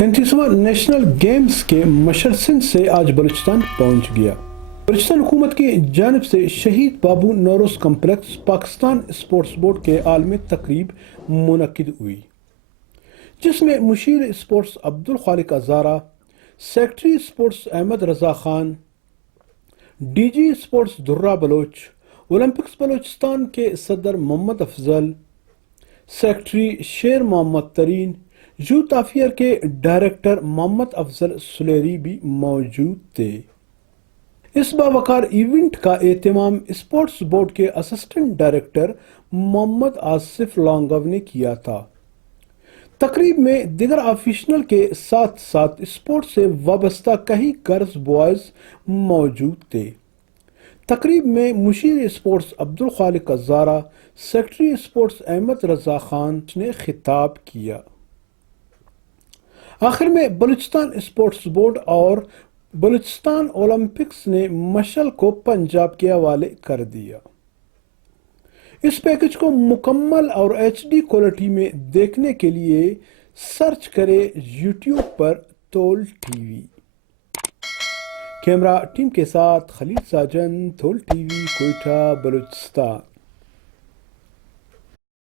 33واں national games کے مشر سندھ سے آج بلوچستان پہنچ گیا۔ بلوچستان حکومت کی جانب سے شہید Babu Nauroz complex Pakistan sports board کے عالمی تقریب منعقد ہوئی، جس میں مشیر sports Abdul Khaliq Hazara, secretary sports Ahmed Raza Khan, D G sports Durra Baloch, Olympics Balochistan کے صدر Muhammad Afzal, secretary Sher Muhammad Tareen, youth affair کے ڈائریکٹر محمد افضل سلیری بھی موجود تھے۔ اس باوقار ایونٹ کا اہتمام اسپورٹس بورڈ کے اسسٹنٹ ڈائریکٹر محمد آصف لانگو نے کیا تھا۔ تقریب میں دیگر آفیشنل کے ساتھ ساتھ اسپورٹس سے وابستہ کئی گرلز بوائز موجود تھے۔ تقریب میں مشیر sports Abdul Khaliq Hazara, secretary sports Ahmed Raza Khan نے خطاب کیا۔ آخر میں بلوچستان اسپورٹس بورڈ اور بلوچستان اولمپکس نے مشعل کو پنجاب کے حوالے کر دیا۔ اس پیکج کو مکمل اور ایچ ڈی کوالٹی میں دیکھنے کے لیے سرچ کریں یوٹیوب پر تھول ٹی وی۔ کیمرہ ٹیم کے ساتھ خلیل ساجن، تھول ٹی وی، کوئٹہ، بلوچستان۔